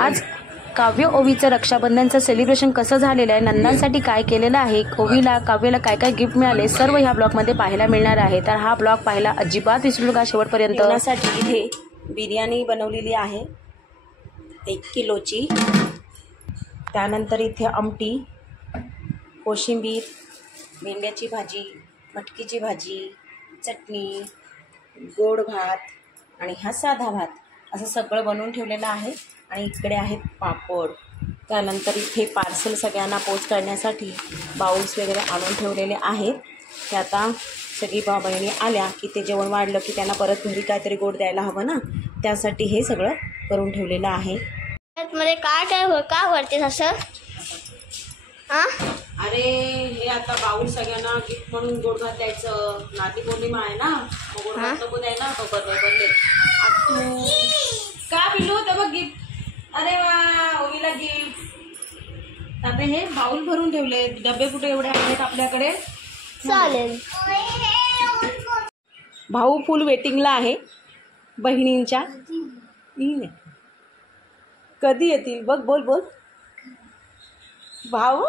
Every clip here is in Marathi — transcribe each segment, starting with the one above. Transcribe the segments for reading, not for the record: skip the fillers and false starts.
आज काव्य ओवीचं रक्षाबंधनचं सेलिब्रेशन कसं झालेलं आहे, नंदांसाठी काय केलेलं आहे, ओवीला काव्याला काय काय गिफ्ट मिळाले, सर्व ह्या ब्लॉगमध्ये पाहायला मिळणार आहे. तर हा ब्लॉग पाहायला अजिबात विसरू नका शेवटपर्यंत. जेवणासाठी इथे बिर्याणी बनवलेली आहे 1 किलोची. त्यानंतर इथे आमटी, कोशिंबीर, भेंड्याची भाजी, मटकीची भाजी, चटणी, गोड भात आणि हा साधा भात असं सगळं बनवून ठेवलेलं आहे. आणि इकडे आहेत पापड. त्यानंतर इथे पार्सल सगळ्यांना पोच करण्यासाठी बाउल्स वगैरे आणून ठेवलेले आहेत. ते आता सगळी भाऊ बहिणी आल्या की ते जेवण वाढलं की त्यांना परत घरी काहीतरी गोड द्यायला हवं ना, त्यासाठी हे सगळं करून ठेवलेलं आहे. मध्ये काय काय करतेस असं? अरे हे आता बाउल सगळ्यांना गिफ्ट म्हणून गोड भात द्यायचं. नाती पौर्णिमा आहे ना, मग गोड भात नको द्यायला तो बदले तू का पिलू तर बघ गिफ्ट. अरे वा, ओवीला गिफ्ट. आता हे बाउल भरून ठेवले. डबे कुठे एवढे आहेत आपल्याकडे? चालेल. भाऊ फुल वेटिंगला आहे बहिणींच्या. कधी येतील बघ, बोल बोल भाऊ.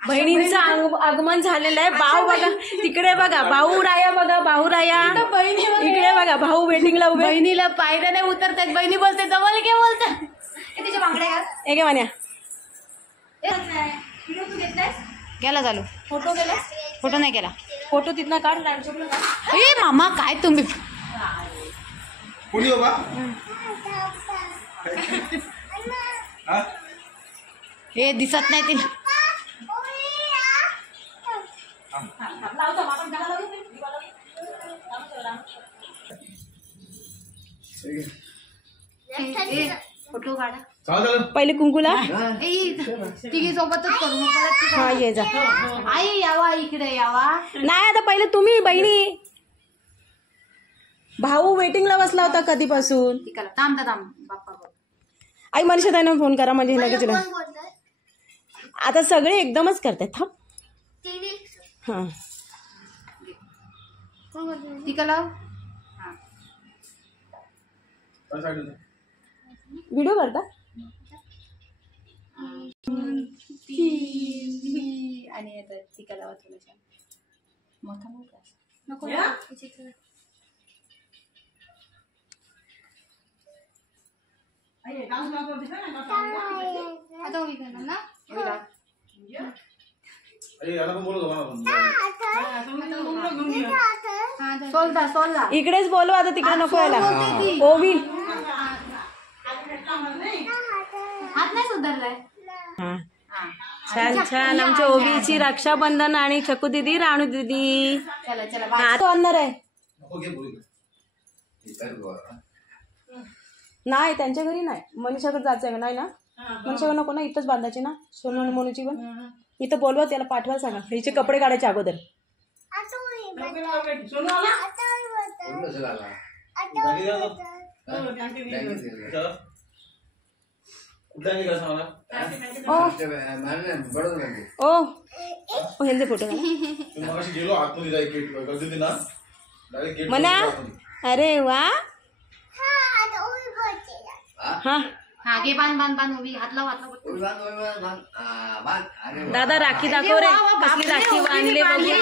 बहिणींचं आगमन झालेलं आहे. भाऊ बघा तिकडे, बघा भाऊ राया, बघा भाऊ राया इकडे बघा. भाऊ वेटिंगला उभे. बहिणीला पायऱ्या नाही उतरतात. बहिणी बोलते जवळ घे बोलतात. तिच्या मागण्या हे घे मान्या. गेला चालू. फोटो गेला? फोटो नाही केला. फोटो तिथनं काढ. ए मामा काय तुम्ही हे दिसत नाही तिला. फोटो काढा पहिले कुंकुला. तिघी सोबतच करू. हा ये जा. आई यावा इकडे यावा. नाही आता पहिले तुम्ही बहिणी. भाऊ वेटिंगला बसला होता कधीपासून. थांब बाप्पा. आई मनीषा ताईंना फोन करा म्हणजे लगेच. आता सगळे एकदमच करतात. थांब. हा टीका लाव. व्हिडिओ करता. आणि टीका लावा थोडंसं मोठा मोठा नको. आता उभी करणार ना. सोलदा इकडेच बोलवा आता, तिकडे नको यायला. ओवी हात नाही सुधारलाय. हा छान छान. आमच्या ओवीची रक्षाबंधन आणि छकू दिदी, राणू दिदी. चला चला तो आणणार आहे. नाही त्यांच्या घरी नाही. मनीषाकडे जायचं आहे. नाही ना मनीषाकडे नको ना, इथंच बांधायचे ना. सोनू आणि मनूची पण इथं बोलवा. त्याला पाठवायला सांगा. हिचे कपडे काढायचे अगोदर. ह्यांचे फोटो म्हणा. अरे वा. हा हा घे. बांध उभी. हात लाव. दादा राखी दाखव रे. कसली राखी बांधली बघू दे.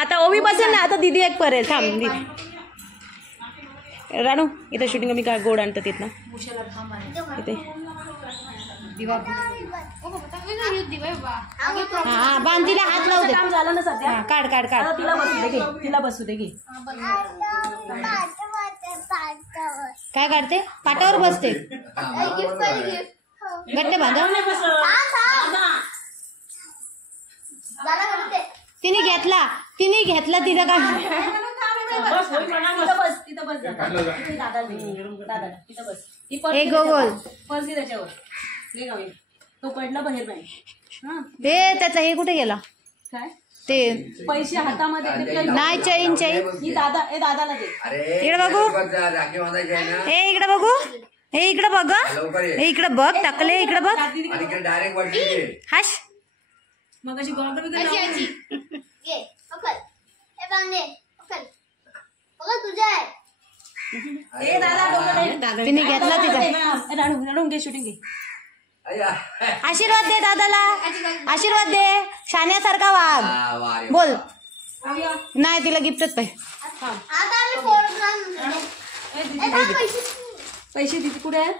आता ओवी बसेल ना. आता दीदी एक परेल. थांब दीदी. राणू इथं शूटिंग मी काय गोड आणतं तिथनं इथे. हा बांध. तिला हात लावू दे. काम झालं ना सध्या. काढ काढ काढ. तिला बसू दे. तिला बसू दे. काय काढते? पाटावर बसते. गट्टे बांध. तिने घेतला तिथं काय. एक गोगोल तो पडला बाहेर नाही. ते त्याचा हे कुठे गेला? काय ते पैसे हातामध्ये नाही. चैन दादाला दे. इकडे बघू. हे इकडे बघू. हे इकडे बघ. हे इकडे बघ. टाकले इकडे बघ. हाश मग अशी गॉगल तिने घेतला तिचा शूटिंग घे. आशीर्वाद दे दादाला, आशीर्वाद दे, शाण्यासारखा वाघ बोल. नाही तिला गिफ्टच पाहिजे. पैसे दिदी कुठे आहेत?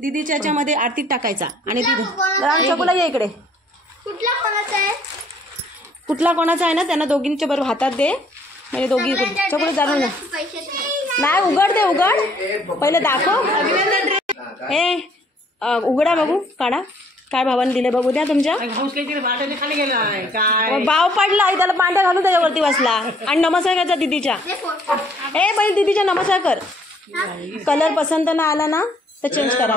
दीदीच्या याच्यामध्ये आरतीत टाकायचा आणि दीदी चकुला ये इकडे. कुठला कोणाचा आहे ना त्यांना दोघींच्या बरोबर हातात दे म्हणजे दोघी चकुला जाणून नाही. उघड दे, उघड पहिले दाखव. ए उघडा बघू, काढा काय भावाने दिले बघू द्या. तुमच्या भाव पडला त्याला पांढरा घालून त्याच्यावरती बसला आणि नमस्कार करायचा दीदीच्या. ए पहिले दीदीच्या नमस्कार कर. कलर पसंत ना आला ना तर चेंज करा.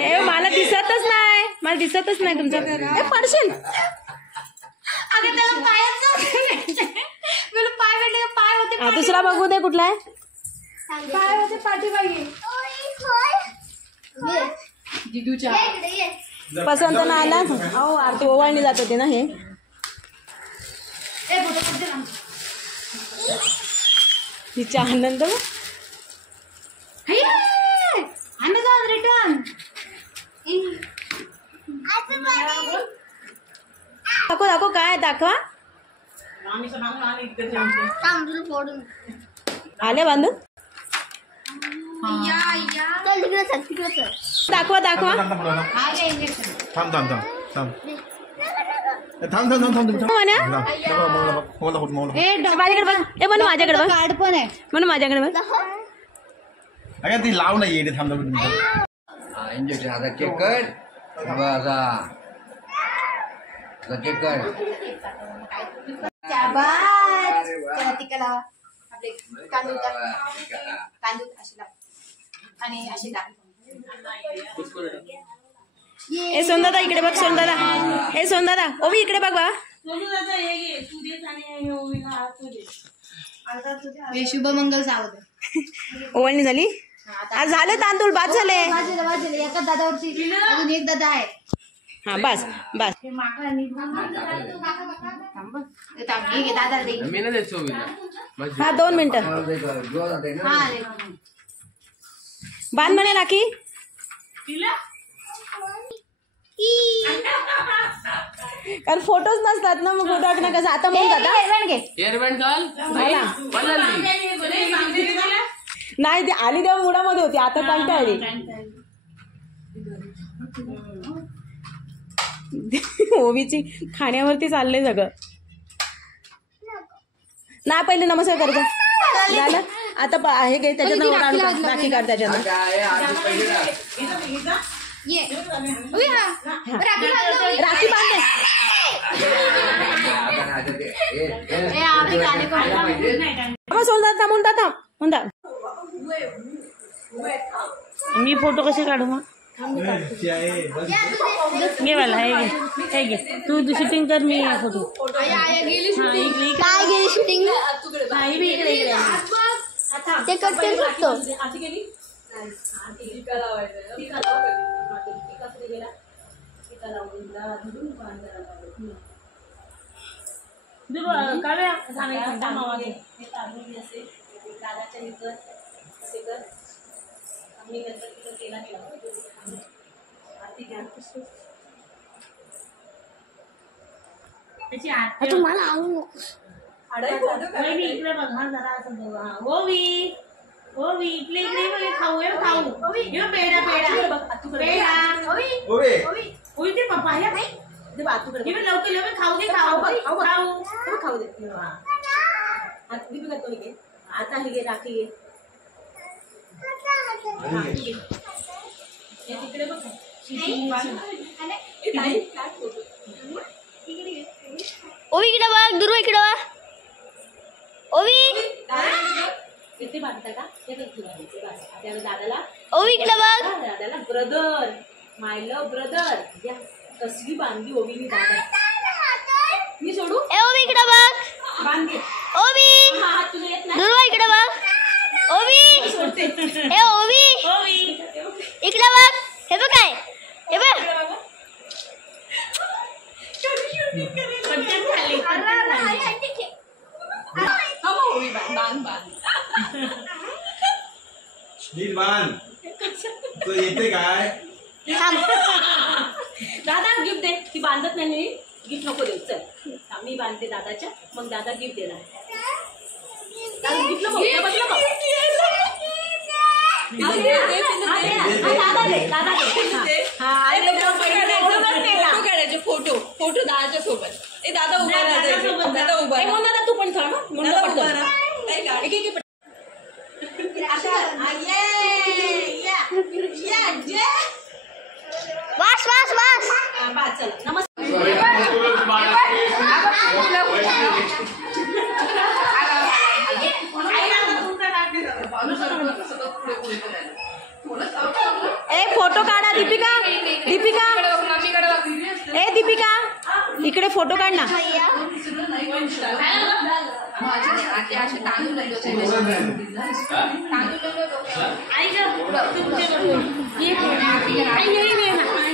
ए मला दिसतच नाही, मला दिसतच नाही तुमचं. ए पडशील. दुसरा बघू दे कुठला आहे. पसंत ना आला. हो आरती ओवाळणी जात होते ना. हे तिचा आनंद रिटर्न दाखव दाखव काय दाखवा. आले बांधून दाखवा दाखवा. माझ्याकडे बघ. ए म्हणून माझ्याकडे बघ. कार्ड पण आहे म्हणून माझ्याकडे बघ. ती लाव नाही येते. थांब इंजेक्शन आता चेक कर. चेक कर. ए सोनदादा इकडे बघ. सोनदादा, ए सोनदादा ओवी इकडे बघ बा. शुभमंगल सावध ओवाळणी झाली. आज झाले तांदूळ बाद झाले. एका दादावरची अजून एक दादा आहे. हा बस बस. दादा दे. हा 2 मिनिटं बांध म्हणे राखी. कारण फोटोच नसतात ना मग फोटो टाकणं कसं. आता म्हणून नाही ती आली तेव्हा मुडामध्ये होती. आता कंटाळली. ओवीची खाण्यावरती चाललंय सगळं. नाही पहिले नमस्कार करतो झालं. आता हे घे त्याच्यात राखी काढ त्याच्यात. राखी बांधते. सोनदा थांबून थांब म्हणता. मी फोटो कसे काढू मग. घे मला हे घे तू शूटिंग कर. मी फोटो काय गेली शूटिंग ते करते फक्त. तुम्हाला आणू नकोस. इकडे बघ. हा जरा असं बघ. ओवी ओवी इकडे इकडे खाऊ खाऊ. पेढा पेढा पेढा. ओवी ते पप्पा लवकर लवकर खाऊ दे. खाऊ खाऊ खाऊ दे. आता हे घे राखी घे. तिकडे बघ. ओवी इकडे बघ. दुर्वा इकडे बघ. ओवी किती बांधता का दादाला. ओवी इकडे बघ. दादाला ब्रदर माय लव ब्रदर. कसली बांधली ओवीनी दादा. मी सोडू. ए ओवी इकडे बघ. बांधली ओवी दुर्वा इकडे बघ. ओवी ए ओवी इकडे बघ. हे बघ काय. हे बघ बांध. नीट बांध तो येते काय थांब. दादा गिफ्ट दे. ती बांधत नाही. गिफ्ट नको देऊ. चल मी बांधते दादाच्या. मग दादा गिफ्ट देणार. दादा गिफ्ट नको. दादा दे. दादा दे. फोटो काढायचे. फोटो दादाच्या सोबत. ए दादा उभा राहा. दादा उभा राहा. दादा तू पण थांब. दादा उभा राहा. एक वास वास वास. चल नमस्कार. ए फोटो काढा दीपिका. दीपिका ए दीपिका इकडे फोटो काढ ना.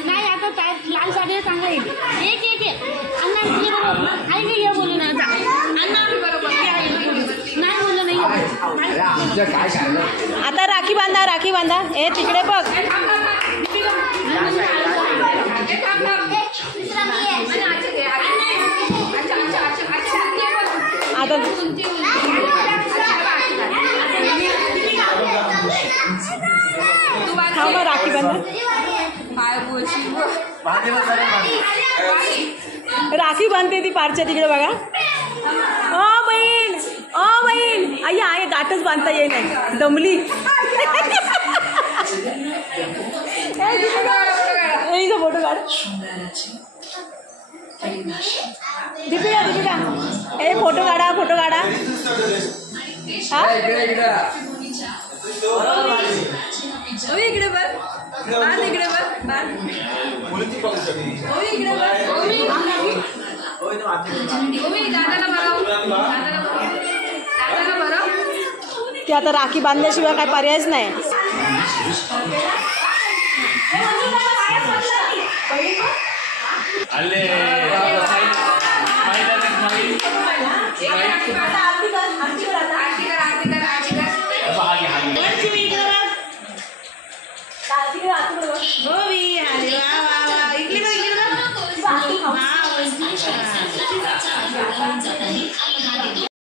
नाही आता लाल साडी चांगला येईल. एक एक एक अण्णा ये बरोबर. आई ये बोलू ना. अण्णा नाही बोललं नाही. अरे आमचं काय खायला आता राखी बांधा. राखी बांधा. ए तिकडे बघ. आता थांबा राखी बांधा. राखी बांधते ती पारच्या तिकडे बघा. ओ बहीण आई आहे गाठच बांधता येई नाही. दमली. फोटो काढ. दीपिका दीपिका ए फोटो काढा. फोटो काढा. हा इकडे बघ. बांध इकडे बघ. बांध. इकडे बघ. दादाला बघाव. दादाला बघाव. की आता राखी बांधल्याशिवाय काय पर्यायच नाही. आले